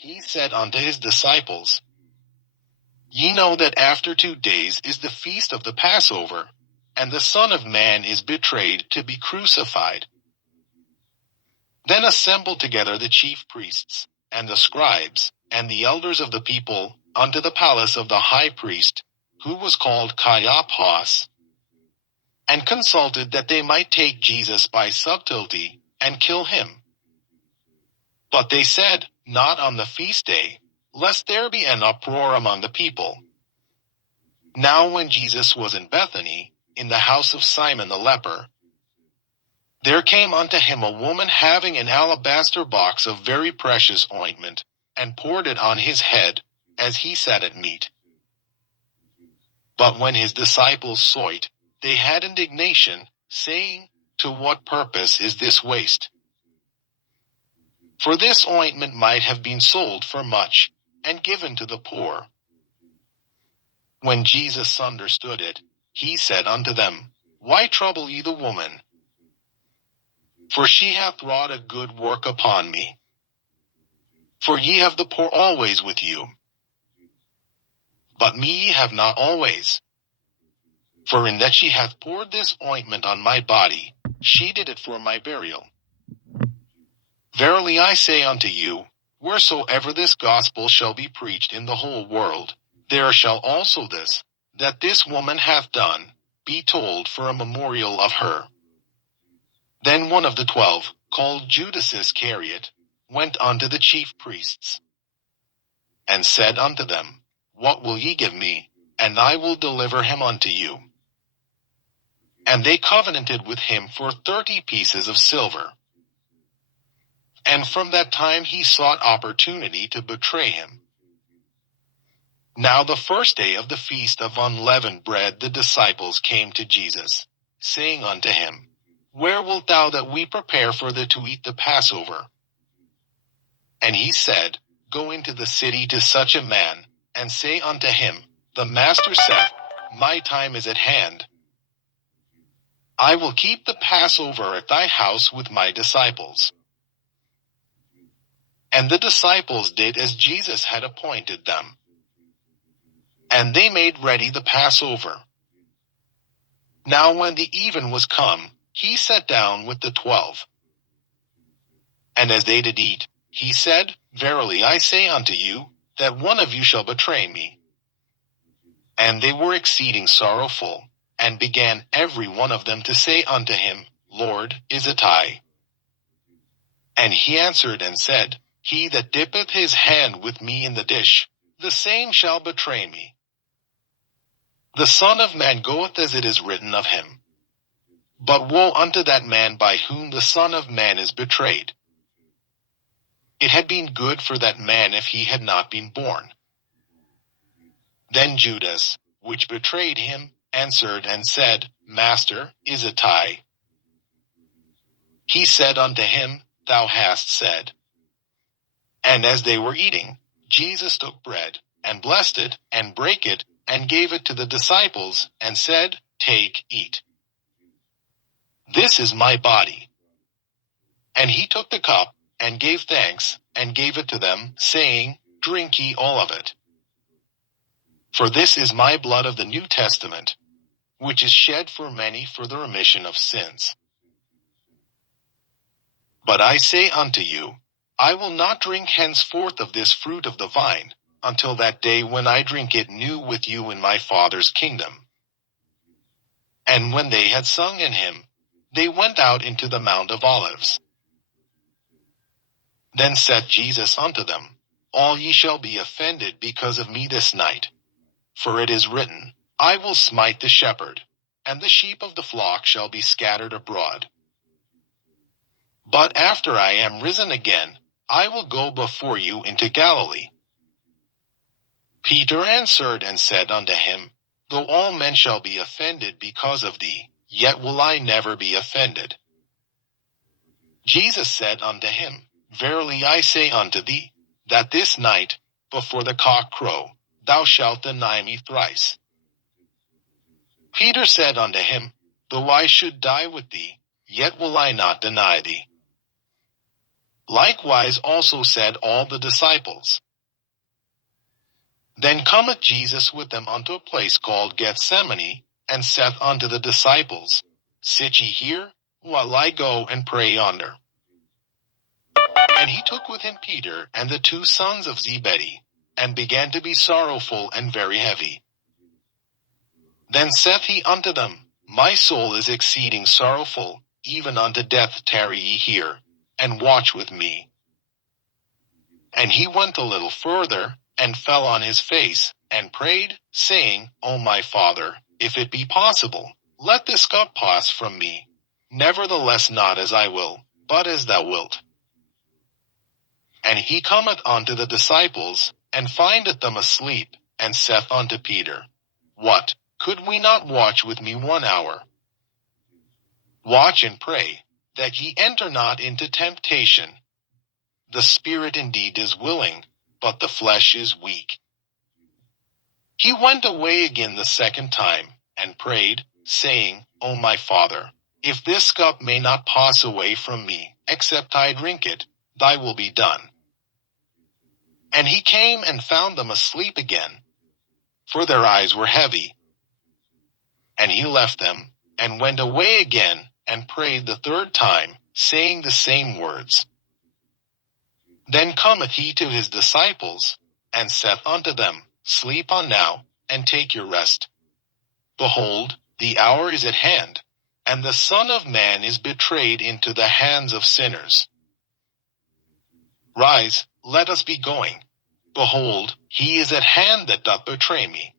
he said unto his disciples, Ye know that after 2 days is the feast of the Passover, and the Son of Man is betrayed to be crucified. Then assembled together the chief priests, and the scribes, and the elders of the people, unto the palace of the high priest, who was called Caiaphas, and consulted that they might take Jesus by subtlety, and kill him. But they said, Not on the feast day, lest there be an uproar among the people. Now when Jesus was in Bethany, in the house of Simon the leper, there came unto him a woman having an alabaster box of very precious ointment, and poured it on his head, as he sat at meat. But when his disciples saw it, they had indignation, saying, To what purpose is this waste? For this ointment might have been sold for much, and given to the poor. When Jesus understood it, he said unto them, Why trouble ye the woman? For she hath wrought a good work upon me. For ye have the poor always with you, but me ye have not always. For in that she hath poured this ointment on my body, she did it for my burial. Verily I say unto you, wheresoever this gospel shall be preached in the whole world, there shall also this, that this woman hath done, be told for a memorial of her. Then one of the 12, called Judas Iscariot, went unto the chief priests, and said unto them, What will ye give me, and I will deliver him unto you? And they covenanted with him for 30 pieces of silver. And from that time he sought opportunity to betray him. Now the first day of the feast of unleavened bread the disciples came to Jesus, saying unto him, Where wilt thou that we prepare for thee to eat the Passover? And he said, Go into the city to such a man, and say unto him, The Master saith, My time is at hand. I will keep the Passover at thy house with my disciples. And the disciples did as Jesus had appointed them. And they made ready the Passover. Now when the even was come, he sat down with the 12. And as they did eat, he said, Verily I say unto you, that one of you shall betray me. And they were exceeding sorrowful, and began every one of them to say unto him, Lord, is it I? And he answered and said, He that dippeth his hand with me in the dish, the same shall betray me. The Son of Man goeth as it is written of him. But woe unto that man by whom the Son of Man is betrayed. It had been good for that man if he had not been born. Then Judas, which betrayed him, answered and said, Master, is it I? He said unto him, Thou hast said. And as they were eating, Jesus took bread, and blessed it, and brake it, and gave it to the disciples, and said, Take, eat. This is my body. And he took the cup, and gave thanks, and gave it to them, saying, Drink ye all of it. For this is my blood of the New Testament, which is shed for many for the remission of sins. But I say unto you, I will not drink henceforth of this fruit of the vine, until that day when I drink it new with you in my Father's kingdom. And when they had sung in him, they went out into the Mount of Olives. Then said Jesus unto them, All ye shall be offended because of me this night. For it is written, I will smite the shepherd, and the sheep of the flock shall be scattered abroad. But after I am risen again, I will go before you into Galilee. Peter answered and said unto him, Though all men shall be offended because of thee, yet will I never be offended. Jesus said unto him, Verily I say unto thee, that this night, before the cock crow, thou shalt deny me thrice. Peter said unto him, Though I should die with thee, yet will I not deny thee. Likewise also said all the disciples. Then cometh Jesus with them unto a place called Gethsemane, and saith unto the disciples, Sit ye here, while I go and pray yonder. And he took with him Peter and the 2 sons of Zebedee, and began to be sorrowful and very heavy. Then saith he unto them, My soul is exceeding sorrowful, even unto death. Tarry ye here, and watch with me. And he went a little further, and fell on his face, and prayed, saying, O my Father, if it be possible, let this cup pass from me. Nevertheless not as I will, but as thou wilt. And he cometh unto the disciples, and findeth them asleep, and saith unto Peter, What, could we not watch with me 1 hour? Watch and pray, that ye enter not into temptation. The spirit indeed is willing, but the flesh is weak. He went away again the 2nd time, and prayed, saying, O my Father, if this cup may not pass away from me, except I drink it, thy will be done. And he came and found them asleep again, for their eyes were heavy. And he left them, and went away again, and prayed the 3rd time, saying the same words. Then cometh he to his disciples, and saith unto them, Sleep on now, and take your rest. Behold, the hour is at hand, and the Son of Man is betrayed into the hands of sinners. Rise, let us be going. Behold, he is at hand that doth betray me.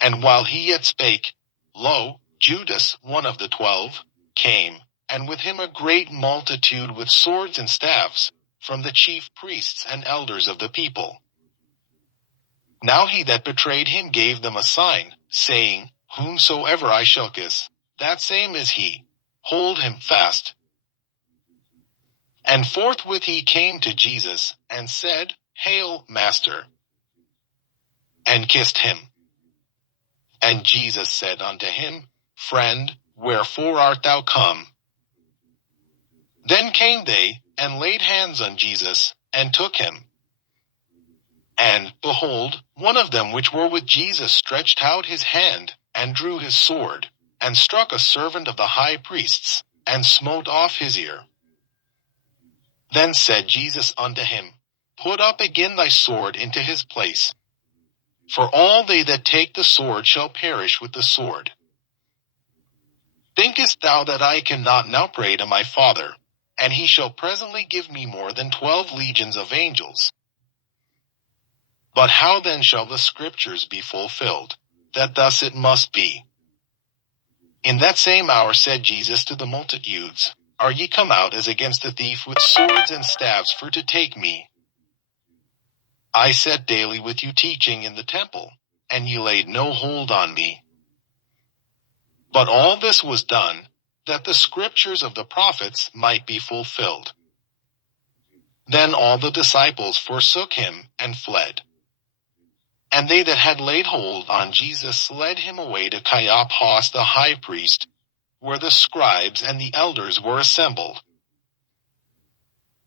And while he yet spake, lo, Judas, one of the 12, came, and with him a great multitude with swords and staves, from the chief priests and elders of the people. Now he that betrayed him gave them a sign, saying, Whomsoever I shall kiss, that same is he. Hold him fast. And forthwith he came to Jesus, and said, Hail, Master, and kissed him. And Jesus said unto him, Friend, wherefore art thou come? Then came they, and laid hands on Jesus, and took him. And, behold, one of them which were with Jesus stretched out his hand, and drew his sword, and struck a servant of the high priest's, and smote off his ear. Then said Jesus unto him, Put up again thy sword into his place. For all they that take the sword shall perish with the sword. Thinkest thou that I cannot now pray to my Father, and he shall presently give me more than 12 legions of angels? But how then shall the scriptures be fulfilled, that thus it must be? In that same hour said Jesus to the multitudes, Are ye come out as against a thief with swords and staves for to take me? I sat daily with you teaching in the temple, and ye laid no hold on me. But all this was done, that the scriptures of the prophets might be fulfilled. Then all the disciples forsook him, and fled. And they that had laid hold on Jesus led him away to Caiaphas the high priest, where the scribes and the elders were assembled.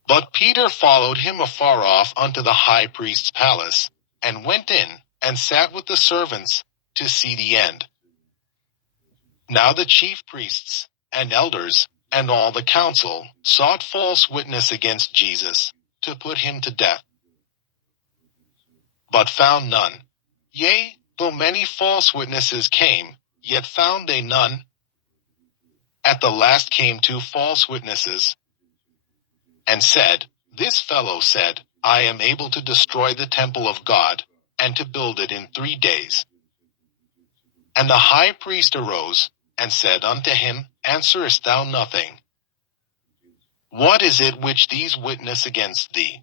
But Peter followed him afar off unto the high priest's palace, and went in, and sat with the servants, to see the end. Now the chief priests, and elders, and all the council, sought false witness against Jesus, to put him to death. But found none. Yea, though many false witnesses came, yet found they none. At the last came 2 false witnesses, and said, This fellow said, I am able to destroy the temple of God, and to build it in 3 days. And the high priest arose, and said unto him, Answerest thou nothing? What is it which these witness against thee?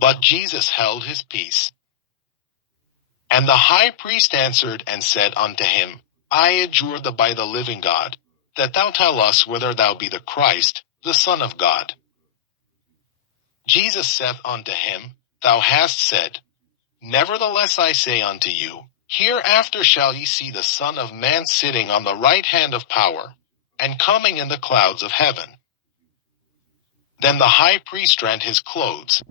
But Jesus held his peace. And the high priest answered and said unto him, I adjure thee by the living God, that thou tell us whether thou be the Christ, the Son of God. Jesus saith unto him, Thou hast said. Nevertheless I say unto you, Hereafter shall ye see the Son of Man sitting on the right hand of power, and coming in the clouds of heaven. Then the high priest rent his clothes,